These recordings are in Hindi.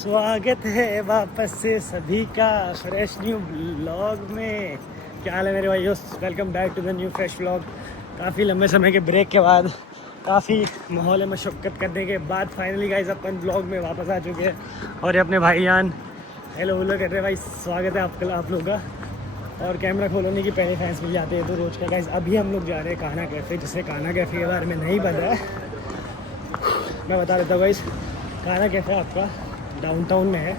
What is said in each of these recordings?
स्वागत है वापस से सभी का फ्रेश न्यू व्लॉग में। क्या हाल है मेरे भाइयों, welcome back to the new fresh vlog. काफ़ी लंबे समय के ब्रेक के बाद, काफ़ी माहौल मशक्क़त करने के बाद फाइनली गाइस अपन व्लॉग में वापस आ चुके हैं। और ये अपने भाईजान हेलो हेलो कर रहे हैं। भाई स्वागत है आपका, आप लोग का। और कैमरा खोलने की पहले फैंस मिल जाते हैं तो रोज़ का गाइस। अभी हम लोग जा रहे हैं कान्हा कैफ़े, जिससे कान्हा कैफ़े के बारे में नहीं पता है मैं बता देता हूँ गाइस। कान्हा कैफ़े आपका डाउनटाउन में है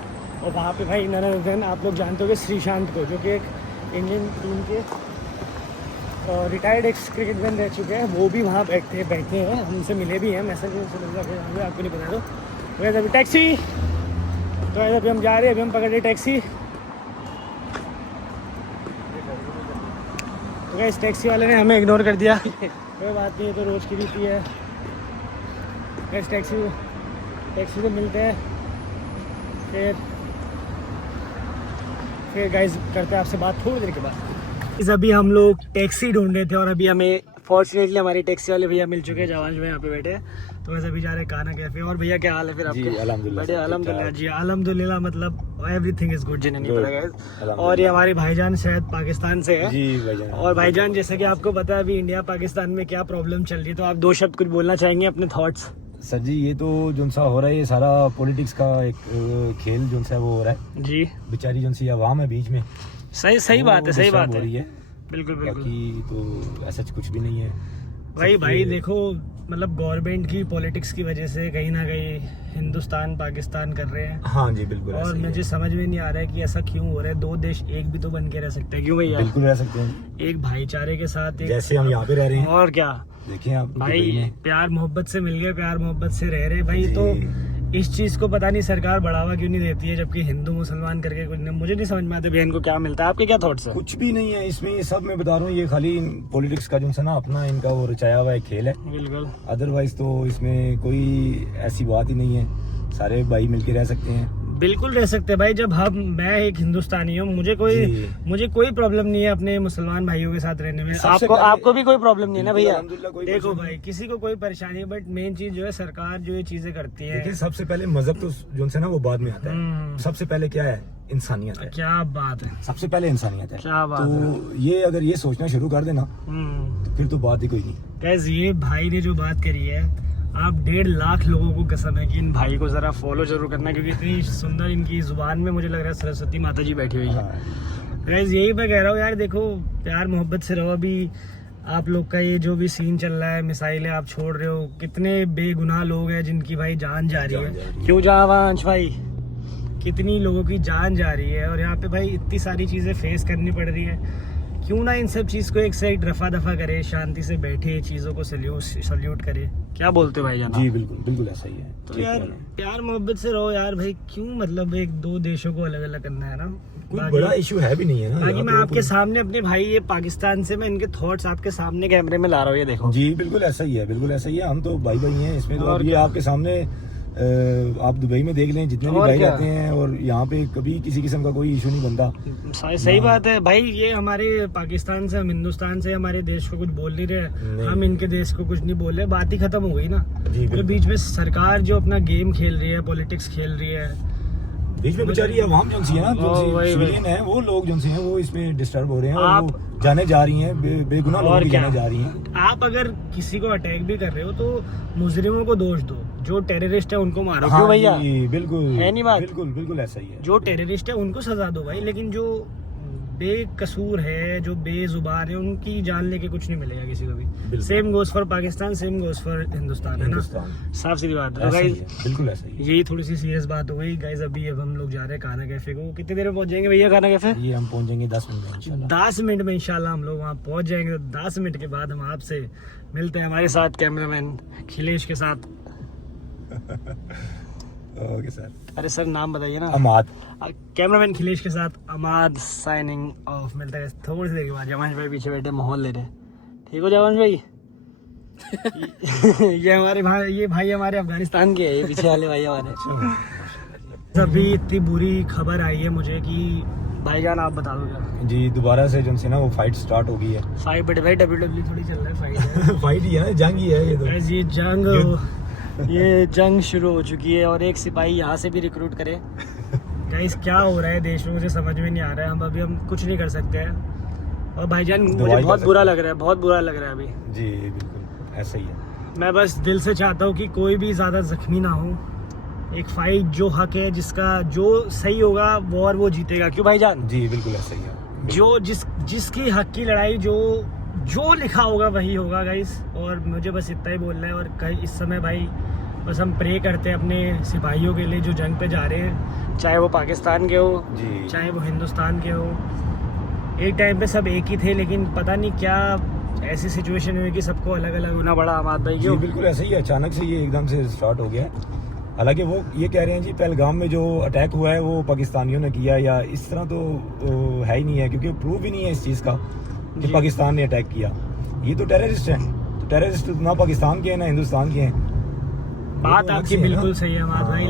और वहाँ पे भाई नन आप लोग जानते हो श्रीशांत को, जो कि एक इंडियन टीम के रिटायर्ड एक्स क्रिकेटमैन रह चुके हैं, वो भी वहाँ बैठे हैं। हम उनसे मिले भी हैं, मैसेज उनसे मिल जाते हैं, आपको नहीं पता। तो वैसे अभी टैक्सी, तो वैसे अभी हम जा रहे हैं, अभी हम पकड़े टैक्सी। तो क्या इस टैक्सी वाले ने हमें इग्नोर कर दिया कोई बात नहीं है, तो रोज़ की रीति है। इस टैक्सी से मिलते हैं, फिर गाइस करते हैं आपसे बात थोड़ी देर के बाद। अभी हम लोग टैक्सी ढूंढ रहे थे और अभी हमें फॉर्चुनेटली हमारी टैक्सी वाले भैया मिल चुके हैं, जवान जो है यहाँ पे बैठे हैं। तो वैसे अभी जा रहे हैं कान्हा कैफे। और भैया क्या हाल है फिर आपके? अल्हम्दुलिल्लाह। अल्हम्दुलिल्लाह जी, अल्हम्दुलिल्लाह, मतलब एवरीथिंग इज गुड जिन्हें नहीं पता गाइस। और ये हमारे भाईजान शायद पाकिस्तान से है जी भाईजान। और भाईजान जैसे कि आपको पता है अभी इंडिया पाकिस्तान में क्या प्रॉब्लम चल रही है, तो आप दो शब्द कुछ बोलना चाहेंगे अपने थॉट्स? सर जी, ये तो जो सा हो रहा है, ये सारा पॉलिटिक्स का एक खेल जो सा वो हो रहा है जी। बेचारी जो सी आवाम है बीच में, सही बात है, सही बात हो रही है। है। बिल्कुल बिल्कुल। बाकी तो ऐसा कुछ भी नहीं है भाई देखो, मतलब गवर्नमेंट की पॉलिटिक्स की वजह से कहीं ना कहीं हिंदुस्तान पाकिस्तान कर रहे हैं। हाँ जी बिल्कुल। और मुझे समझ में नहीं आ रहा है कि ऐसा क्यों हो रहा है। दो देश एक भी तो बन के रह सकते हैं, क्यों भैया? बिल्कुल रह सकते हैं, एक भाईचारे के साथ, एक जैसे हम यहाँ पे रह रहे हैं। और क्या देखिए आप भाई, प्यार मोहब्बत से मिल गए, प्यार मोहब्बत से रह रहे भाई। तो इस चीज को पता नहीं सरकार बढ़ावा क्यों नहीं देती है, जबकि हिंदू मुसलमान करके कुछ नहीं। मुझे नहीं समझ में आता बहन को क्या मिलता है। आपके क्या थॉट्स है? कुछ भी नहीं है इसमें, ये सब मैं बता रहा हूँ, ये खाली पॉलिटिक्स का जो सा ना अपना इनका वो रचाया हुआ एक खेल है। बिल्कुल। अदरवाइज तो इसमें कोई ऐसी बात ही नहीं है, सारे भाई मिलके रह सकते हैं। बिल्कुल रह सकते हैं भाई। जब मैं एक हिंदुस्तानी हूँ, मुझे कोई प्रॉब्लम नहीं है अपने मुसलमान भाइयों के साथ रहने में। आपको भी कोई प्रॉब्लम नहीं है ना भैया? देखो भाई, किसी को कोई परेशानी है, बट मेन चीज जो है सरकार जो ये चीजें करती है। देखिए सबसे पहले मजहब तो जो है ना वो बाद में आता है, सबसे पहले क्या है? इंसानियत है। क्या बात है, सबसे पहले इंसानियत है। क्या बात तो है। ये अगर ये सोचना शुरू कर देना तो फिर तो बात ही कोई नहीं। गैस ये भाई ने जो बात करी है, आप 1.5 लाख लोगों को कसम है कि इन भाई को जरा फॉलो जरूर करना, क्योंकि इतनी सुंदर इनकी जुबान में मुझे लग रहा है सरस्वती माता जी बैठी हुई है। गैस यही मैं कह रहा हूँ यार, देखो प्यार मोहब्बत से रहो। अभी आप लोग का ये जो भी सीन चल रहा है, मिसाइलें आप छोड़ रहे हो, कितने बेगुनाह लोग हैं जिनकी भाई जान जा रही है। क्यों जावांश भाई, कितनी लोगों की जान जा रही है और यहाँ पे भाई इतनी सारी चीजें फेस करनी पड़ रही है। क्यों ना इन सब चीज को एक साइड रफा दफा करे, शांति से बैठे, चीजों को सल्यूट करे। क्या बोलते हो भाई जान? जी बिल्कुल बिल्कुल ऐसा ही है। तो यार प्यार मोहब्बत से रहो यार भाई, क्यों मतलब एक दो देशों को अलग अलग करना है ना? कोई बड़ा इशू है भी नहीं है ना। बाकी मैं आपके सामने अपने भाई ये पाकिस्तान से मैं इनके थॉट्स आपके सामने कैमरे में ला रहा हूँ, ये देखो। जी बिल्कुल ऐसा ही है, बिल्कुल ऐसा ही है। हम तो भाई हैं इसमें। तो अब ये आपके सामने आप दुबई में देख लें, जितने भी भाई रहते हैं, और यहाँ पे कभी किसी किस्म का कोई इशू नहीं बनता। सही बात है भाई। ये हमारे पाकिस्तान से, हम हिंदुस्तान से हमारे देश को कुछ बोल नहीं रहे, हम इनके देश को कुछ नहीं बोल रहे, बात ही खत्म हो गई ना। तो बीच में सरकार जो अपना गेम खेल रही है, पॉलिटिक्स खेल रही है, बीच में बेचारी आवाम जो सी है ना, जो सिविलियन है, वो लोग जो हैं वो इसमें डिस्टर्ब हो रहे हैं और वो जाने जा रही हैं, बेगुनाह लोग जाने जा रही हैं। आप अगर किसी को अटैक भी कर रहे हो तो मुजरिमों को दोष दो, जो टेररिस्ट है उनको मारो। हाँ, क्यों भैया? बिल्कुल है नहीं बात? बिल्कुल बिल्कुल ऐसा ही है। जो टेररिस्ट है उनको सजा दो भाई, लेकिन जो बेकसूर है, जो बेजुबान है, उनकी जान लेके कुछ नहीं मिलेगा किसी को भी। Same goes for Pakistan, same goes for Hindustan, है ना? साफ सीधी बात है गाइस, बिल्कुल ऐसा ही है। यही थोड़ी सी सीरियस बात हो गई गाइस। अभी अब हम लोग जा रहे हैं कान्हा कैफे को। कितनी देर में पहुंच जाएंगे भैया कान्हा कैफे? ये हम पहुंचेंगे 10 मिनट में इंशाल्लाह। 10 मिनट में इंशाल्लाह हम लोग वहाँ पहुंच जाएंगे। 10 मिनट के बाद हम आपसे मिलते हैं, हमारे साथ कैमरामैन खिलेश के साथ। Okay sir. अरे सर नाम बताइए ना। अमाद। कैमरामैन खिलेश के साथ अमाद साइनिंग ऑफ। मिलता है थोड़ी सी देर के बाद। जवान भाई पीछे बैठे माहौल ले रहे। ठीक हो जवान भाई? ये हमारे भाई, ये भाई हमारे अफगानिस्तान के है, ये पीछे वाले भाई हमारे। अभी इतनी बुरी खबर आई है मुझे कि भाईजान आप बता दो क्या? जी दोबारा से जो ना वो फाइट स्टार्ट हो गई है। फाइट बट भाई WWE थोड़ी चल रहा है, फाइट है। फाइट ही है ना, जंग ही है ये तो। ये जंग ये जंग शुरू हो चुकी है और एक सिपाही यहाँ से भी रिक्रूट करे। गाइस क्या हो रहा है देश में मुझे समझ में नहीं आ रहा है। हम कुछ नहीं कर सकते हैं। और भाईजान मुझे बहुत बुरा लग रहा है, बहुत बुरा लग रहा है अभी। जी बिल्कुल ऐसा ही है। मैं बस दिल से चाहता हूँ कि कोई भी ज़्यादा जख्मी ना हो। एक फाइट जो हक है, जिसका जो सही होगा वो और वो जीतेगा। क्यों भाईजान? जी बिल्कुल ऐसा ही है। जो जिसकी हक की लड़ाई जो लिखा होगा वही होगा गाइस। और मुझे बस इतना ही बोलना है। और इस समय भाई बस हम प्रे करते हैं अपने सिपाहियों के लिए जो जंग पे जा रहे हैं, चाहे वो पाकिस्तान के हो चाहे वो हिंदुस्तान के हो। एक टाइम पे सब एक ही थे, लेकिन पता नहीं क्या ऐसी सिचुएशन हुई कि सबको अलग अलग होना पड़ा। अमाद भाई जी बिल्कुल ऐसा ही है। अचानक से ये एकदम से स्टार्ट हो गया है। हालांकि वो ये कह रहे हैं जी पहलगाम में जो अटैक हुआ है वो पाकिस्तानियों ने किया, या इस तरह तो है ही नहीं है, क्योंकि प्रूफ ही नहीं है इस चीज़ का कि पाकिस्तान ने अटैक किया। ये तो टेररिस्ट हैं। तो टेररिस्ट ना पाकिस्तान के हैं ना हिंदुस्तान के हैं। बात आपकी बिल्कुल सही है अमाद भाई।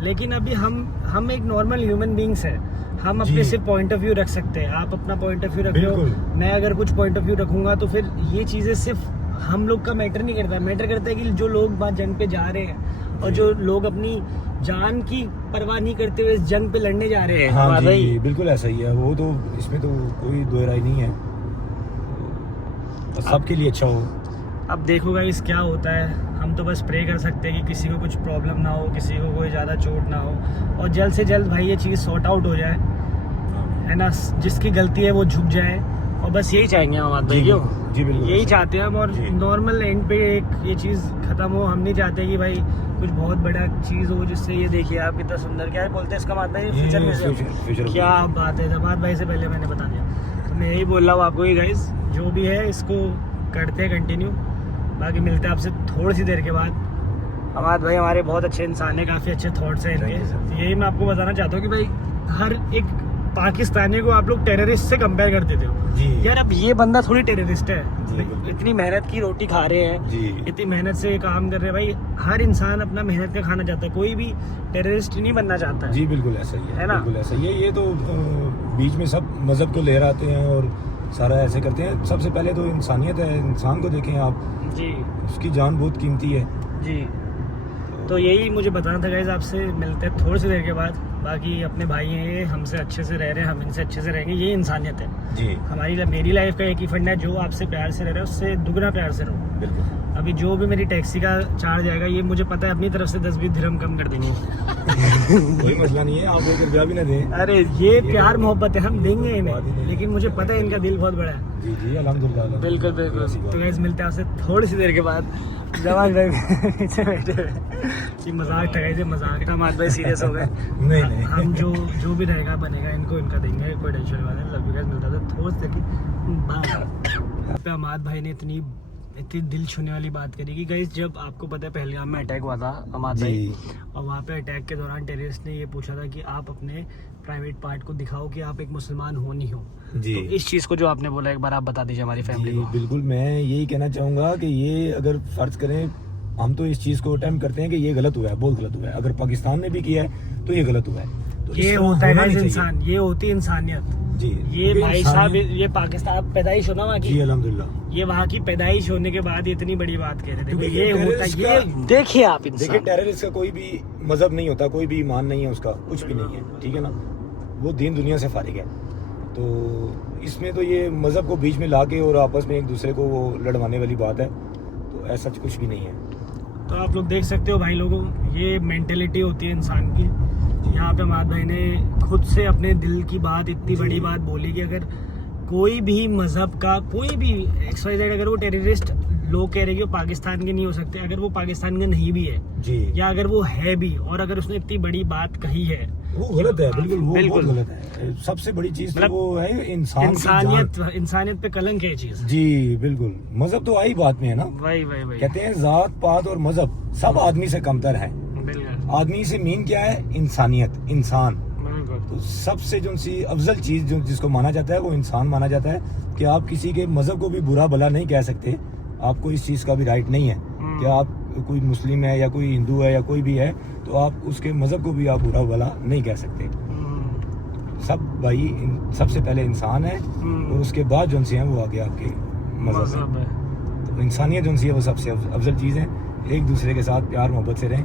लेकिन अभी हम एक नॉर्मल ह्यूमन बींग्स है। हम अपने सिर्फ पॉइंट ऑफ व्यू रख सकते हैं। आप अपना पॉइंट ऑफ व्यू रखो, मैं अगर कुछ पॉइंट ऑफ व्यू रखूंगा तो फिर ये चीज़ें सिर्फ हम लोग का मैटर नहीं करता। मैटर करता है कि जो लोग बात जंग पे जा रहे हैं और जो लोग अपनी जान की परवाह नहीं करते हुए इस जंग पे लड़ने जा रहे हैं। हाँ जी बिल्कुल ऐसा ही है। वो तो इसमें तो कोई दो राय नहीं है। सबके लिए अच्छा हो। अब देखो गाइस क्या होता है। हम तो बस प्रे कर सकते हैं कि किसी को कुछ प्रॉब्लम ना हो, किसी को कोई ज़्यादा चोट ना हो और जल्द से जल्द भाई ये चीज़ सॉर्ट आउट हो जाए, है ना। जिसकी गलती है वो झुक जाए और बस यही चाहेंगे हम आते हैं। क्यों? जी बिल्कुल यही चाहते हैं हम। और नॉर्मल एंड पे एक ये चीज़ ख़त्म हो। हम नहीं चाहते कि भाई कुछ बहुत बड़ा चीज़ हो जिससे ये देखिए आप कितना सुंदर, क्या बोलते हैं इसका मतलब है फ्यूचर में। क्या बात है। जमात भाई से पहले मैंने बता दिया। तो मैं यही बोल रहा हूँ आपको कि गाइस जो भी है इसको करते हैं कंटिन्यू। बाकी मिलते हैं आपसे थोड़ी सी देर के बाद। अमाद भाई हमारे बहुत अच्छे इंसान हैं, काफ़ी अच्छे थॉट्स हैं इनके। तो यही मैं आपको बताना चाहता हूँ कि भाई हर एक पाकिस्तानी को आप लोग टेररिस्ट से कंपेयर कर देते हो। यार अब ये बंदा थोड़ी टेररिस्ट है। इतनी मेहनत की रोटी खा रहे हैं, इतनी मेहनत से काम कर रहे हैं। भाई हर इंसान अपना मेहनत का खाना चाहता है, कोई भी टेररिस्ट नहीं बनना चाहता है। जी बिल्कुल ऐसा ही है ना। बिल्कुल ऐसा ही है। ये तो बीच में सब मजहब को लहराते हैं और सारा ऐसे करते हैं। सबसे पहले तो इंसानियत है। इंसान को देखें आप जी, उसकी जान बहुत कीमती है जी। तो यही मुझे बताना था गाइस। आपसे मिलते हैं थोड़ी सी देर के बाद। बाकी अपने भाई हैं ये, हमसे अच्छे से रह रहे हैं, हम इनसे अच्छे से रहेंगे। ये इंसानियत है जी। हमारी मेरी लाइफ का एक ही फंडा है, जो आपसे प्यार से रह रहा है उससे दुगना प्यार से रहो। बिल्कुल। अभी जो भी मेरी टैक्सी का चार्ज आएगा ये मुझे पता है अपनी तरफ से 10-20 दिरहम कम कर देंगे। कोई मसला नहीं है। आप 1 रुपया भी ना दें। अरे ये प्यार मोहब्बत है, हम देंगे इन्हें। लेकिन मुझे पता है इनका दिल बहुत बड़ा है। जी जी अल्हम्दुलिल्लाह। बिल्कुल बिल्कुल। तो गाइस मिलते हैं आपसे थोड़ी सी देर के बाद। जवान भाई पीछे बैठे हुए मजाक ठगाई थे, मजाक था। अमाद भाई सीरियस हो गए। नहीं नहीं, हम जो भी रहेगा बनेगा इनको इनका देंगे, कोई टेंशन वाला नहीं। Love you guys. मिलता था थोड़ी सी देर की बाद। अमाद भाई ने इतनी दिल छूने वाली बात करी कि गाइस जब आपको पता है पहलगाम में अटैक हुआ था अमाद भाई, और वहाँ पे अटैक के दौरान टेररिस्ट ने ये पूछा था कि आप अपने प्राइवेट पार्ट को दिखाओ कि आप एक मुसलमान हो नहीं हो जी। तो इस चीज़ को जो आपने बोला एक बार आप बता दीजिए हमारी फैमिली को। बिल्कुल मैं यही कहना चाहूँगा कि ये अगर फर्ज करें हम तो इस चीज़ को अटेम्प्ट करते हैं कि ये गलत हुआ है, बहुत गलत हुआ है। अगर पाकिस्तान ने भी किया है तो ये गलत हुआ है। तो ये होता है इंसान, ये होती है इंसानियत जी। ये भाई साहब ये पाकिस्तान पैदाइश होना वहाँ की। जी अल्हम्दुलिल्लाह। ये वहाँ की पैदाइश होने के बाद इतनी बड़ी बात कह रहे थे। ये होता है, ये देखिए आप इंसान। देखिए टेररिस्ट का कोई भी मजहब नहीं होता, कोई भी ईमान नहीं है उसका, कुछ भी नहीं है, ठीक है ना। वो दीन दुनिया से फारिग है। तो इसमें तो ये मजहब को बीच में ला के और आपस में एक दूसरे को वो लड़वाने वाली बात है। तो ऐसा कुछ भी नहीं है। तो आप लोग देख सकते हो भाई लोगों, ये मेंटेलिटी होती है इंसान की। यहाँ पे अमाद भाई ने खुद से अपने दिल की बात, इतनी बड़ी बात बोली कि अगर कोई भी मजहब का कोई भी XYZ अगर वो टेररिस्ट, लोग कह रहे हैं कि वो पाकिस्तान के नहीं हो सकते, अगर वो पाकिस्तान के नहीं भी है जी, या अगर वो है भी और अगर उसने इतनी बड़ी बात कही है वो गलत है। बिल्कुल वो बहुत गलत है। सबसे बड़ी चीज तो वो है इंसानियत पे कलंक है चीज। जी बिल्कुल। मजहब तो आई बात में है ना। वही कहते हैं जात पात और मजहब सब आदमी से कमतर है। आदमी से मीन क्या है? इंसानियत, इंसान। तो सबसे जो सी अफजल चीज जो जिसको माना जाता है वो इंसान माना जाता है। कि आप किसी के मजहब को भी बुरा भला नहीं कह सकते। आपको इस चीज का भी राइट नहीं है कि आप कोई मुस्लिम है या कोई हिंदू है या कोई भी है तो आप उसके मजहब को भी आप बुरा भला नहीं कह सकते। सब भाई सबसे पहले इंसान है और उसके बाद जो है वो आगे आपके मजहब है। तो इंसानियत जो है वो सबसे अफजल चीज़ है। एक दूसरे के साथ प्यार मोहब्बत से रहें,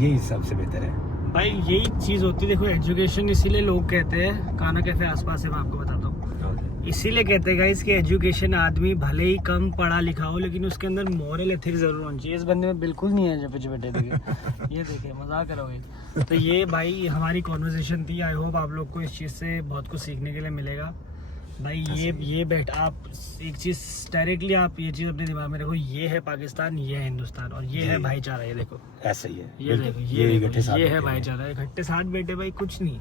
यही सबसे बेहतर है भाई। यही चीज़ होती है। देखो एजुकेशन इसीलिए लोग कहते हैं, काना कैफे आसपास है, मैं आपको बताता हूँ, इसीलिए कहते हैं गाइस कि एजुकेशन आदमी भले ही कम पढ़ा लिखा हो लेकिन उसके अंदर मॉरल एथिक्स जरूर होनी चाहिए। इस बंदे में बिल्कुल नहीं है। जब बैठे देखिए ये देखिए मजाक करोगे। तो ये भाई हमारी कॉन्वर्सेशन थी। आई होप आप लोग को इस चीज़ से बहुत कुछ सीखने के लिए मिलेगा भाई। ये बैठ आप एक चीज़ डायरेक्टली आप ये चीज़ अपने दिमाग में रखो, ये है पाकिस्तान, ये है हिंदुस्तान और ये है भाईचारा। ये देखो ऐसा ही है, ये देखो ये है भाईचारा। इकट्ठे साथ बैठे भाई, कुछ नहीं।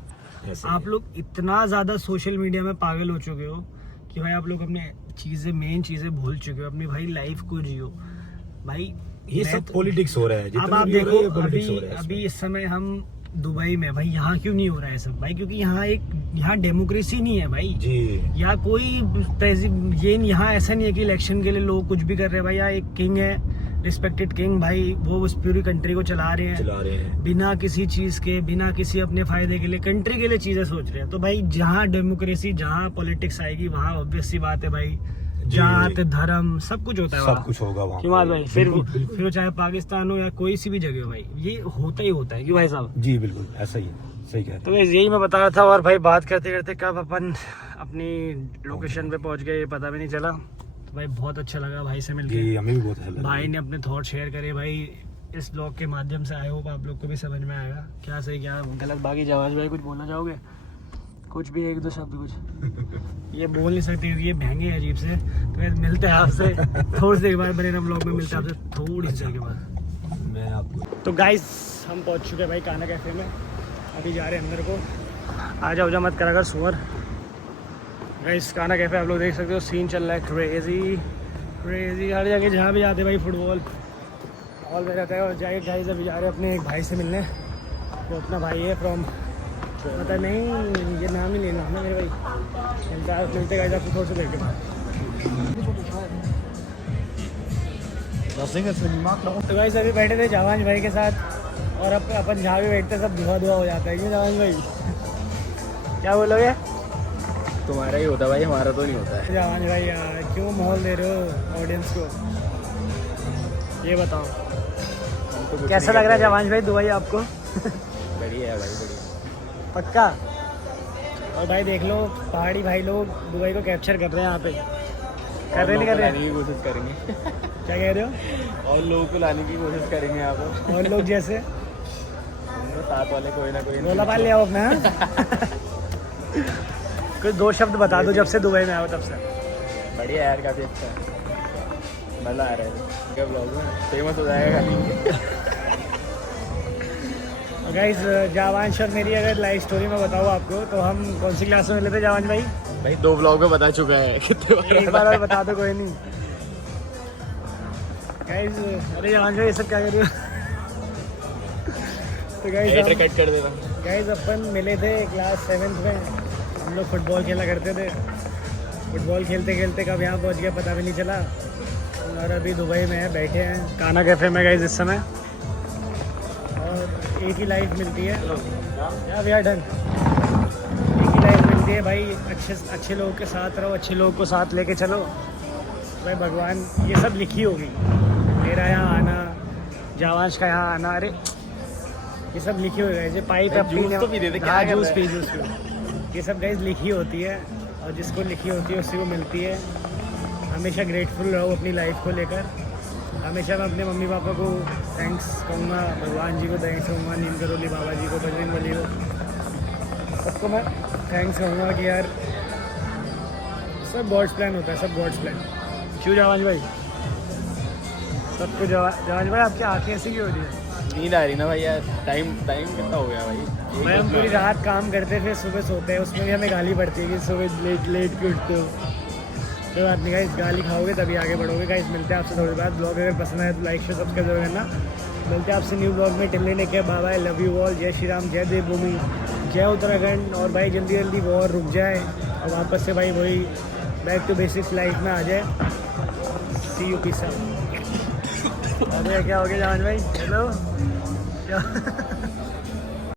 आप लोग इतना ज्यादा सोशल मीडिया में पागल हो चुके हो कि भाई आप लोग अपने मेन चीजें भूल चुके हो। अपनी भाई लाइफ को जियो भाई। ये सब पॉलिटिक्स हो रहा है। अब आप देखो अभी इस समय हम दुबई में, भाई यहाँ क्यों नहीं हो रहा है सब भाई? क्योंकि यहाँ डेमोक्रेसी नहीं है भाई जी। यहाँ कोई ये यहाँ ऐसा नहीं है कि इलेक्शन के लिए लोग कुछ भी कर रहे हैं भाई। यहाँ एक किंग है, रिस्पेक्टेड किंग भाई, वो उस पूरी कंट्री को चला रहे हैं बिना किसी चीज के, बिना किसी अपने फायदे के लिए, कंट्री के लिए चीजें सोच रहे हैं। तो भाई जहाँ डेमोक्रेसी, जहाँ पॉलिटिक्स आएगी वहाँ ऑब्वियस सी बात है भाई, जात धर्म सब कुछ होता है, सब कुछ होगा वहाँ क्यों भाई? फिर चाहे पाकिस्तान हो या कोई सी भी जगह हो भाई, ये होता ही होता है। क्यों भाई साहब? जी बिल्कुल ऐसा ही, सही कह रहे हैं। तो यही मैं बता रहा था। और भाई बात करते करते कब अपन अपनी लोकेशन पे पहुंच गए ये पता भी नहीं चला। तो भाई बहुत अच्छा लगा भाई से मिलके, हमें भी बहुत अच्छा लगा। भाई ने अपने थॉट शेयर करे भाई इस ब्लॉग के माध्यम से। आई होप आप लोग को भी समझ में आएगा क्या सही क्या गलत। बाकी जवाज भाई कुछ बोलना चाहोगे? कुछ भी एक दो शब्द कुछ ये बोल नहीं सकते क्योंकि ये महंगे हैं अजीब से। तो मिलते हैं आपसे थोड़ी देर बाद, बने ब्लॉग में मिलते हैं आपसे थोड़ी सी देर के बाद। मैं आपको तो गाइस हम पहुंच चुके हैं भाई काना कैफे में। अभी जा रहे हैं अंदर को। आ जाओ मत करा कर सुअर। गाइस काना कैफे आप लोग देख सकते हो, सीन चल रहा है क्रेजी हर जगह जहाँ भी जाते भाई फुटबॉल हॉल में रहता है। और जाए गाइस अभी जा रहे हैं अपने एक भाई से मिलने। वो अपना भाई है फ्रॉम, पता नहीं ये नाम ही लेना है ना मेरे भाई। मिलते गाइस आपको थोड़ा सा देर के बाद। तो गाइस अभी बैठे थे जवान भाई के साथ और अब अपन जहाँ भी बैठते सब धुआं हो जाता है। क्यों जवान भाई क्या बोलोगे? तुम्हारा ही होता है भाई, हमारा तो नहीं होता है। जवान भाई यार क्यों माहौल दे रहे हो ऑडियंस को, ये बताओ तो कैसा लग रहा है जवान भाई दुबई आपको? बढ़िया है भाई, बढ़िया पक्का। और भाई देख लो पहाड़ी भाई लोग दुबई को कैप्चर कर रहे हैं यहाँ पे। कर रहे नहीं कर रहे? लाने की कोशिश करेंगे। क्या कह रहे हो? और लोगों को लाने की कोशिश करेंगे यहाँ पर। और लोग जैसे साथ वाले कोई ना कोई रोला पाल ले आओ अपना। कुछ दो शब्द बता दो जब से दुबई में आओ तब से। बढ़िया यार, काफ़ी अच्छा है, मज़ा आ रहा है। क्या ब्लॉग में फेमस हो जाएगा खाली। गाइस जावान और मेरी अगर लाइफ स्टोरी में बताऊँ आपको तो हम कौन सी क्लास में मिले थे जावान भाई? भाई 2 ब्लॉग में बता चुका है, कितने बार एक बार और बता दो कोई नहीं। गाइस अरे जावान भाई ये सब क्या कर रहे हो? तो गाइस कट कर देना। गाइस अपन मिले थे क्लास 7th में। हम लोग फुटबॉल खेला करते थे। फुटबॉल खेलते खेलते कब यहाँ पहुँच गया पता भी नहीं चला। और अभी दुबई में है, बैठे हैं काना कैफे में गाइस इस समय। और एक ही लाइफ मिलती है या भैया ढंग, एक ही लाइफ मिलती है भाई। अच्छे लोगों के साथ रहो, अच्छे लोगों को साथ लेके चलो भाई। भगवान ये सब लिखी होगी, मेरा यहाँ आना, जावांश का यहाँ आना, अरे ये सब लिखी होगी। जैसे पाइप जूस तो पी देते, क्या हाँ कर जूस रहा है? पी ये सब गाइस लिखी होती है और जिसको लिखी होती है उसी को मिलती है। हमेशा ग्रेटफुल रहो अपनी लाइफ को लेकर। हमेशा मैं अपने मम्मी पापा को थैंक्स कहूँगा, भगवान जी को थैंक्स कहूँगा, नीम करोली बाबा जी को, बजरंग बली को, सबको मैं थैंक्स कहूँगा कि यार सब गॉड्स प्लान होता है, सब गॉड्स प्लान। क्यों जवान भाई? सब कुछ जवान भाई आपकी आँखें ऐसी क्यों हो रही है? नींद आ रही ना भाई यार। टाइम कितना हो गया भाई? भाई हम पूरी रात काम करते फिर सुबह सोते हैं, उसमें भी हमें गाली पड़ती है कि सुबह लेट क्यों उठते हो। कोई बात नहीं गाइस, गाली खाओगे तभी आगे बढ़ोगे गाइस। मिलते हैं आपसे थोड़ी बाद। ब्लॉग अगर पसंद आए तो लाइक शेयर सब्सक्राइब जरूर करना। मिलते हैं आपसे न्यू ब्लॉग में। टिल लेने के bye bye, love you all. जय श्री राम, जय देवभूमि, जय उत्तराखंड। और भाई जल्दी जल्दी वॉर रुक जाए और वापस से भाई वही बैक टू बेसिक्स लाइफ में आ जाए। सी यू, पीस आउट। अरे क्या हो गया जवान भाई? हेलो क्या